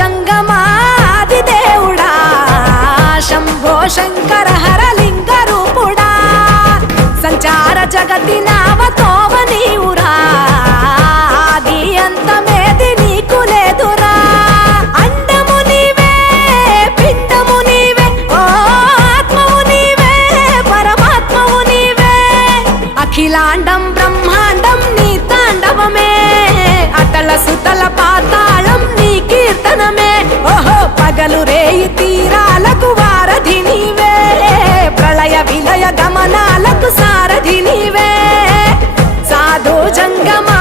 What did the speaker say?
జంగమాది దేవుడా శంభో శంకర హరలింగ రూపుడా సంచార జగతి నావతోవ నీవురా ఆది అంతమేది నీకు లేదురా అండము నీవే పిండము నీవే ఓ ఆత్మవు నీవే పరమాత్మవు నీవే అఖిలాండం బ్రహ్మాండం నీ తాండవమే అతల సుతల పాతాళం నీ కీర్తనమే ఓహో పగలు రేయి తీరాలకు వారధి నీవే ప్రళయ విలయ గమనాలకు సారథి నీవే సాధు జంగమా